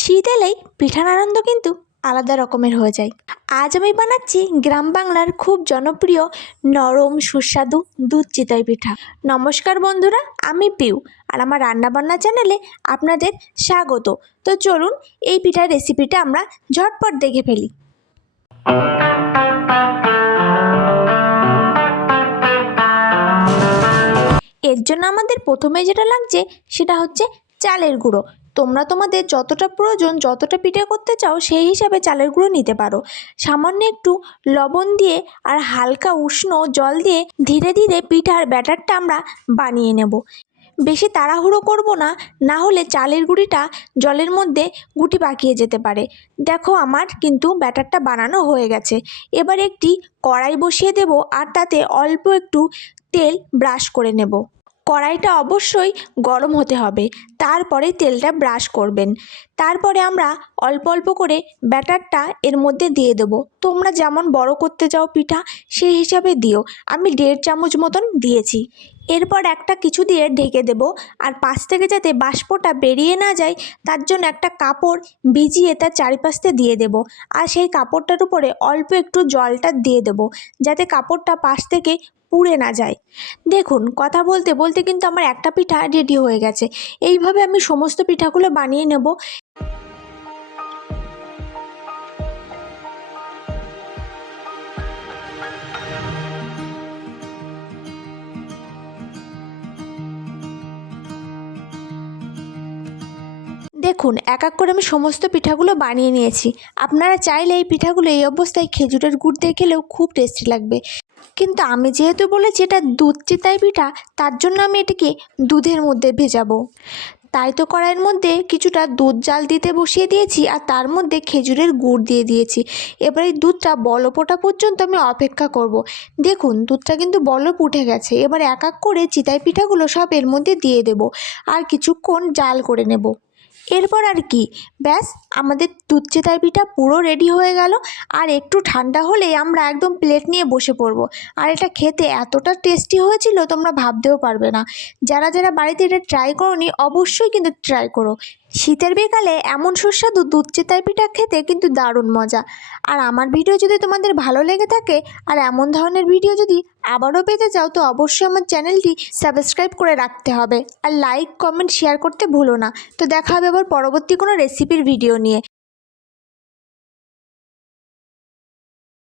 শীত এলেই পিঠার আনন্দ কিন্তু আলাদা রকমের হয়ে যায়। আজ আমি বানাচ্ছি গ্রাম বাংলার খুব জনপ্রিয় নরম সুস্বাদু দুধ চিতই পিঠা। নমস্কার বন্ধুরা, আমি পিউ আর আমার রান্নাবান্না চ্যানেলে আপনাদের স্বাগত। তো চলুন এই পিঠার রেসিপিটা আমরা ঝটপট দেখে ফেলি। এর জন্য আমাদের প্রথমে যেটা লাগছে সেটা হচ্ছে চালের গুঁড়ো। তোমরা তোমাদের যতটা প্রয়োজন, যতটা পিঠে করতে চাও সেই হিসাবে চালের গুঁড়ো নিতে পারো। সামান্য একটু লবণ দিয়ে আর হালকা উষ্ণ জল দিয়ে ধীরে ধীরে পিঠার ব্যাটারটা আমরা বানিয়ে নেব। বেশি তাড়াহুড়ো করব না, না হলে চালের গুঁড়িটা জলের মধ্যে গুটি পাকিয়ে যেতে পারে। দেখো আমার কিন্তু ব্যাটারটা বানানো হয়ে গেছে। এবার একটি কড়াই বসিয়ে দেব আর তাতে অল্প একটু তেল ব্রাশ করে নেব। কড়াইটা অবশ্যই গরম হতে হবে, তারপরে তেলটা ব্রাশ করবেন। তারপরে আমরা অল্প অল্প করে ব্যাটারটা এর মধ্যে দিয়ে দেবো। তোমরা যেমন বড় করতে চাও পিঠা সেই হিসাবে দিও। আমি 1.5 চামচ মতন দিয়েছি। এরপর একটা কিছু দিয়ে ঢেকে দেব, আর পাশ থেকে যাতে বাষ্পটা বেরিয়ে না যায় তার জন্য একটা কাপড় ভিজিয়ে তার চারিপাশে দিয়ে দেব। আর সেই কাপড়টার উপরে অল্প একটু জলটা দিয়ে দেব, যাতে কাপড়টা পাশ থেকে পুড়ে না যায়। দেখুন, কথা বলতে বলতে কিন্তু আমার একটা পিঠা রেডি হয়ে গেছে। এইভাবে আমি সমস্ত পিঠাগুলো বানিয়ে নেব। দেখুন, এক এক করে আমি সমস্ত পিঠাগুলো বানিয়ে নিয়েছি। আপনারা চাইলে এই পিঠাগুলো এই অবস্থায় খেজুরের গুড় দিয়ে খেলেও খুব টেস্টি লাগবে, কিন্তু আমি যেহেতু বলেছি এটা দুধ চিতই পিঠা, তার জন্য আমি এটাকে দুধের মধ্যে ভেজাবো। তাই তো কড়াইয়ের মধ্যে কিছুটা দুধ জাল দিতে বসিয়ে দিয়েছি আর তার মধ্যে খেজুরের গুড় দিয়ে দিয়েছি। এবার এই দুধটা বলক ওঠা পর্যন্ত আমি অপেক্ষা করব। দেখুন, দুধটা কিন্তু বলক উঠে গেছে। এবার এক এক করে চিতই পিঠাগুলো সব এর মধ্যে দিয়ে দেব আর কিছুক্ষণ জাল করে নেব। এরপর আর কি, ব্যাস আমাদের দুধ চিতই পিঠা পুরো রেডি হয়ে গেল। আর একটু ঠান্ডা হলেই আমরা একদম প্লেট নিয়ে বসে পড়ব। আর এটা খেতে এতটা টেস্টি হয়েছিল তোমরা ভাবতেও পারবে না। যারা যারা বাড়িতে এটা ট্রাই করোনি অবশ্যই কিন্তু ট্রাই করো। শীতের বিকালে এমন সুস্বাদু দুধ চিতই পিঠা খেতে কিন্তু দারুণ মজা। আর আমার ভিডিও যদি তোমাদের ভালো লেগে থাকে আর এমন ধরনের ভিডিও যদি আবারও পেতে চাও, তো অবশ্যই আমার চ্যানেলটি সাবস্ক্রাইব করে রাখতে হবে। আর লাইক, কমেন্ট, শেয়ার করতে ভুলো না। তো দেখা হবে আবার পরবর্তী কোনো রেসিপির ভিডিও নিয়ে।